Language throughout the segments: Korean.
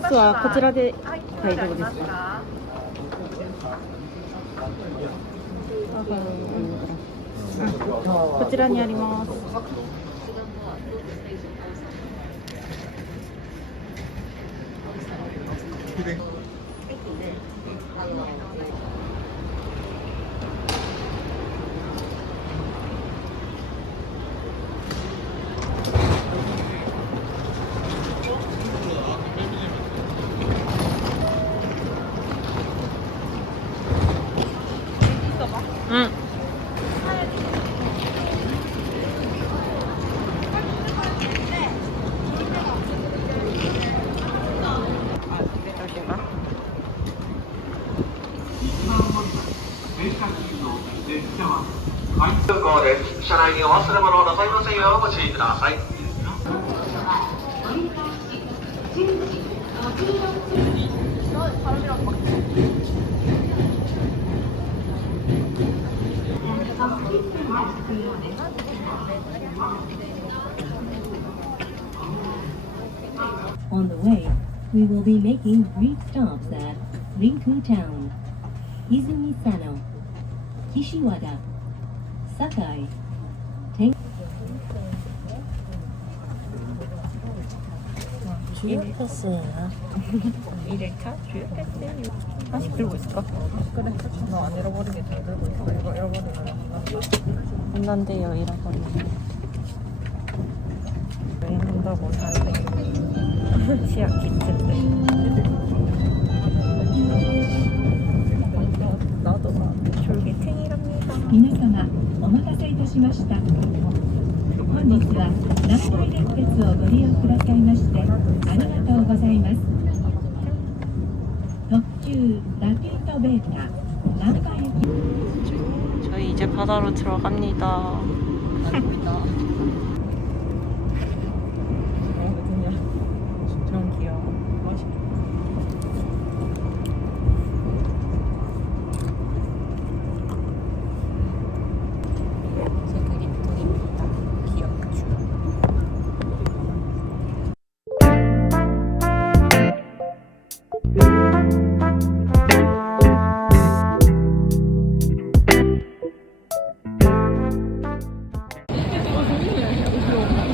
スはこちらで大丈夫ですか？こちらにあります。駅で、あの。車内にお忘れ物をなさいませんようご注意ください。On the way, we will be making brief stops at Rinku Town, Izumisano, Kishiwada, Sakai, 백. 주유 패스야. 이래카 주유 패스. 하나씩 들고 있을까? 그래. 너안 잃어버리겠다. 들고 있어. 이거 잃어버리면 안 난대요. 잃어버리면. 왜 한다고 사는데? 치약 기트인데. 나도 나 졸개탱이랍니다. 이낙연 たせいたしました本日は南海列鉄をご利用くださいましてありがとうございます特急ラピートベータ南海駅 저희 이제 바다로 들어갑니다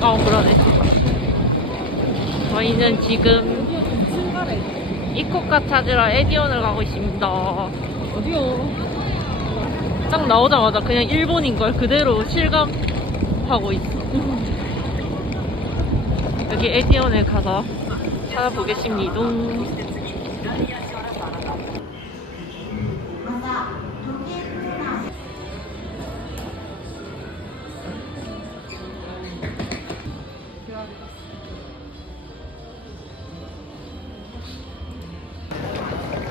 어 그러네. 저희는 지금 이코카 찾으러 에디온을 가고 있습니다. 어디요? 딱 나오자마자 그냥 일본인 걸 그대로 실감하고 있어. 여기 에디온에 가서 찾아보겠습니다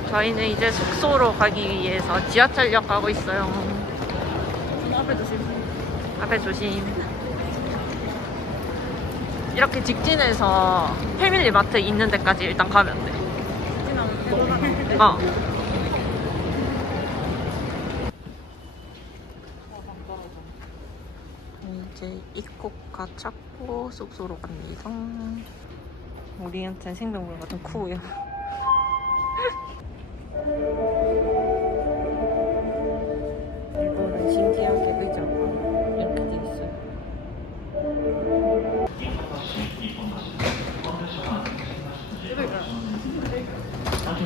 저희는 이제 숙소로 가기 위해서 지하철역 가고 있어요. 앞에 조심. 앞에 조심. 이렇게 직진해서 패밀리 마트 있는 데까지 일단 가면 돼. 어. 이제 입국가 찾고 숙소로 갑니다. 우리한테는 생명물 같은 쿠우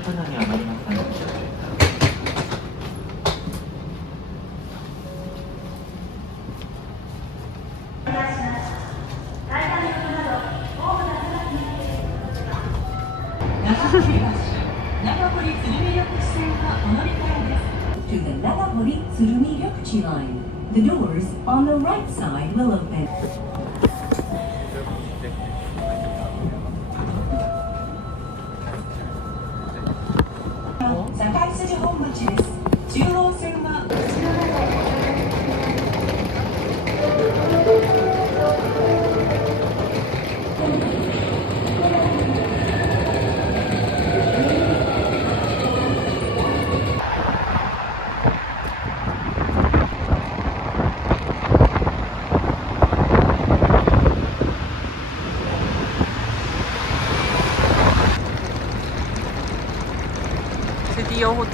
To the line, the doors on the right side will open.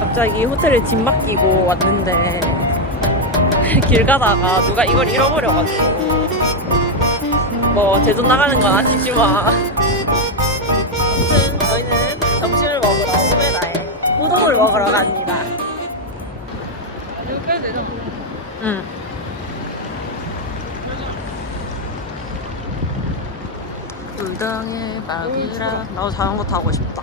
갑자기 호텔에 짐 맡기고 왔는데 길 가다가 누가 이걸 잃어버려가지고 뭐 제돈 나가는 건 아니지만 아무튼 저희는 점심을 먹으러 우메다에 우동을 먹으러 갑니다. 이거 빼야 되죠? 응. 불당의 막이라 나도 자전거 타고 싶다.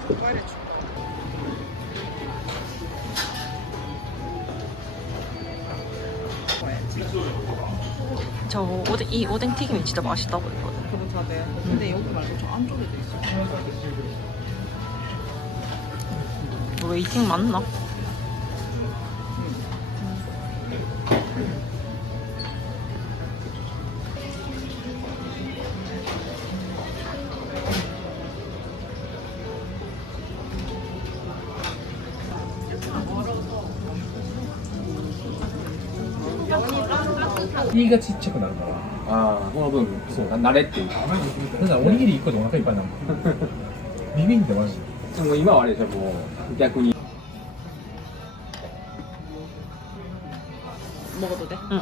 저 오뎅, 이 오뎅 튀김이 진짜 맛있다고 했거든. 그거 다 돼요 근데 여기 말고 저 안쪽에도 있어 너 웨이팅 맞나? がちっちゃくなるから。ああこの分そう慣れっていう。だからおにぎり1個でお腹いっぱいになるもん。ビビンってマジで。も今はあれでしょもう逆に。もとでうん。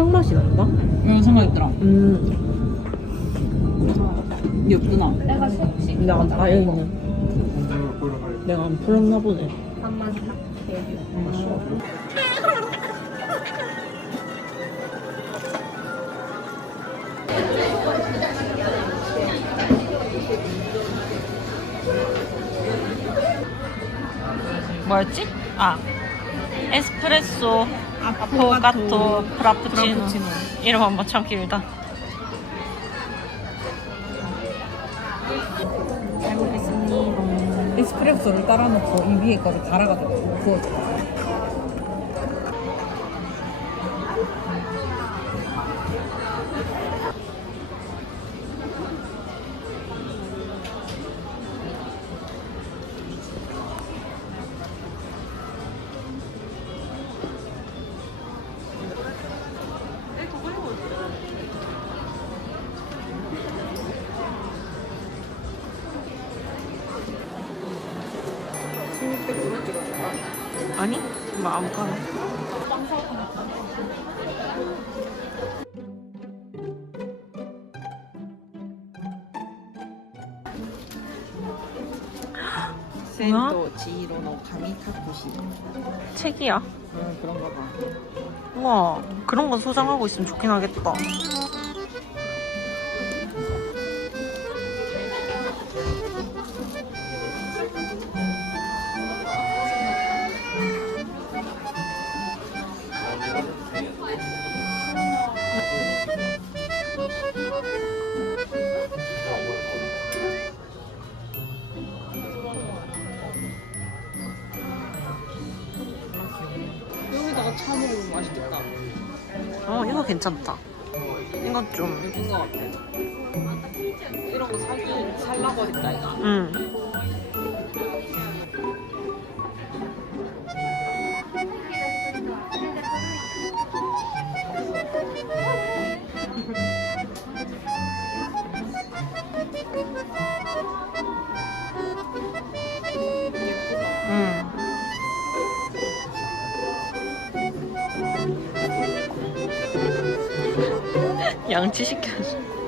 생강 맛이 난다? 이런 생각했더라 음, 예쁘나? 내가 다행이네. 내가 안 풀었나 보네. 뭐였지? 아 에스프레소 아포가토 프라푸치노. 이름 한번 참 길다. 잘 먹겠습니다 에스프레소를 따라놓고 이 위에 거를 갈아가지고 구워줘 뭐 아무거나 센도 지히로노 가미타쿠시. 책이야. 응 그런가 봐. 우와 그런 거 소장하고 있으면 좋긴 하겠다 차 먹으면 맛있겠다 어 이거 괜찮다. 이건 좀. 예쁜 거 같아. 이런 거 사기 살라고 했다 이거. 음. 양치시켜줘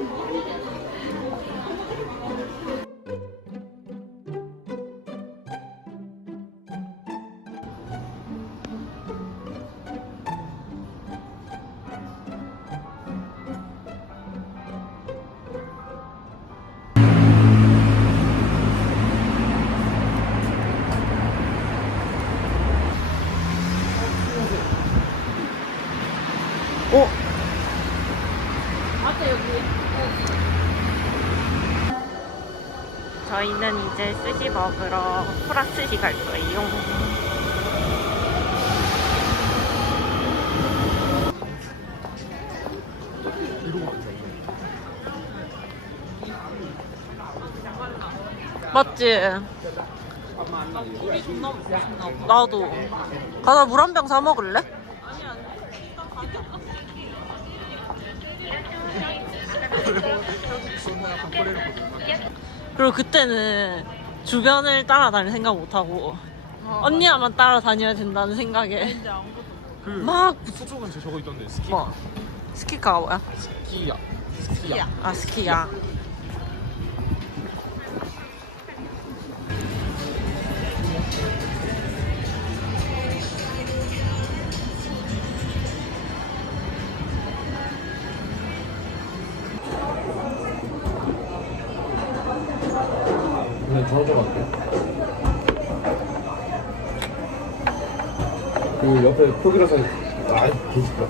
저희는 이제 스시 먹으러 프라스시 갈 거예요. 맞지? 나도. 가서 물 한 병 사 먹을래? 그리고 그때는 주변을 따라다닐 생각 못하고 언니야만 따라다녀야 된다는 생각에 막 서쪽은 저 저거 있던데 스키. 뭐 스키카가 뭐야? 스키야. 스키야. 아 스키야 그 옆에 표기라서 아 개시다.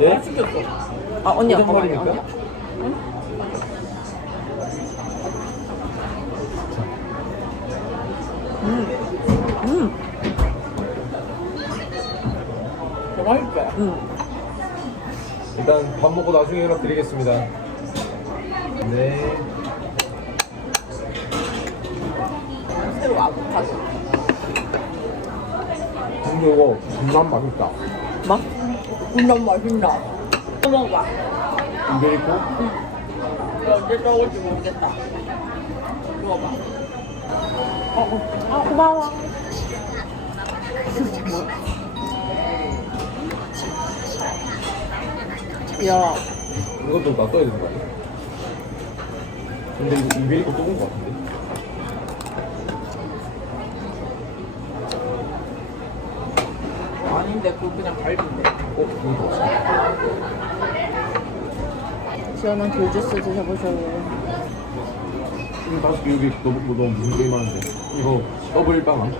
예? 아 언니 아빠 말입니까? 말이야 음. 음. 일단 밥 먹고 나중에 연락 드리겠습니다. 네. 아보카도 근데 이거 정말 맛있다. 막? 너무 맛있나? 또 먹어봐 이게 있고 이거 언제 먹을지 모르겠다 먹어봐 어, 어. 아 고마워 야 이것도 놔둬야 되는 거 아니야? 근데 이거 이베리코 뜨거운 거 같은데? 아닌데 그거 그냥 갈비인데 어? 이거 없어. 시원한 귤주스 드셔보셔요 이거 다섯 개 여기 너무 뭐 너무 무슨 게임 하는데 이거 더블 빵아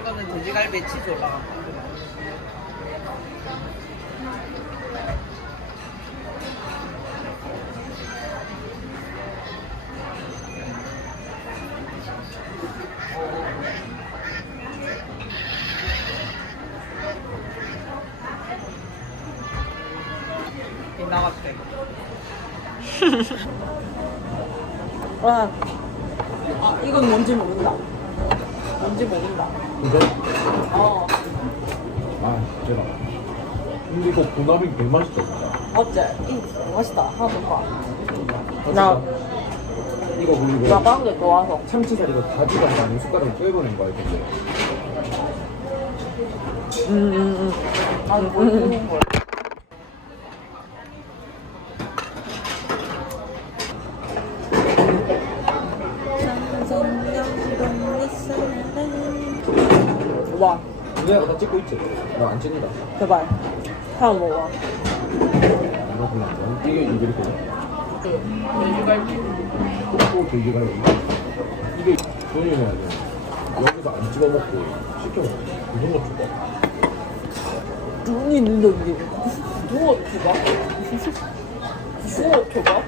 이거는 돼지갈비 치즈 올라간 아, 이건 뭔지 모른다. 뭔지 모른다. 진짜? 어, 아 진짜 근데 이거 보나빙 개 맛있다 진짜 어째? 이, 맛있다. 더 봐. 나, 이거 그리고 나가는 게 좋아서. 참치살 이거 다지가 아닌 숟가락으로 빼버린 거야 근데 음, 음, 음. 아, 뭘 거야. 찍고 있지? 나 안 찍는다 제발. 하나 먹어. 이거 별로 안 좋아 이게 이베리코야? 돼지갈비. 또 돼지갈비 이게 돈이 내야 돼 여기서 안 찍어 먹고 시켜 먹고 무슨 거 줄까? 눈이 있는데 우리. 누워 줘봐. 누워 줘봐.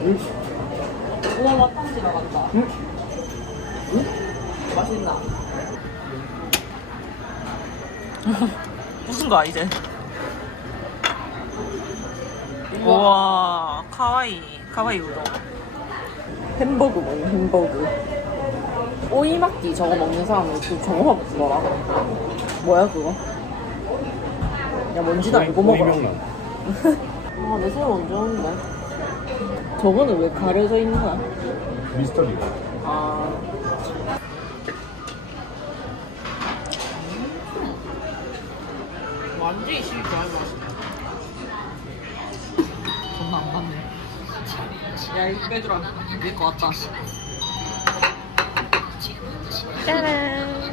응? 우와 들어간다 응? 맛있나? 무슨 거야 이제? 우와 카와이 카와이 우동 햄버거 먹는 햄버거. 오이막기 저거 먹는 사람은 그 정어가 뭐라? 뭐야 그거? 야 뭔지도 알고 먹어. 아내 손을 언제 오는데? 저거는 왜 가려져 있는 거야? 미스터 리 완전히 실이 좋아요 맛있네 존나 안 맞네. 야 이거 빼주라 내거 왔다. 짜란.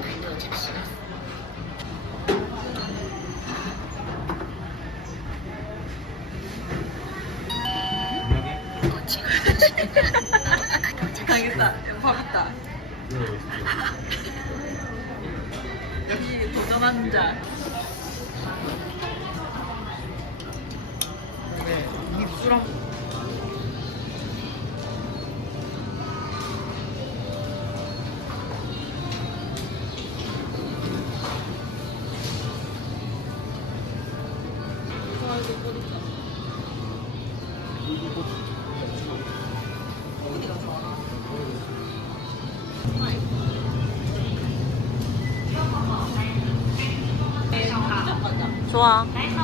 来啊。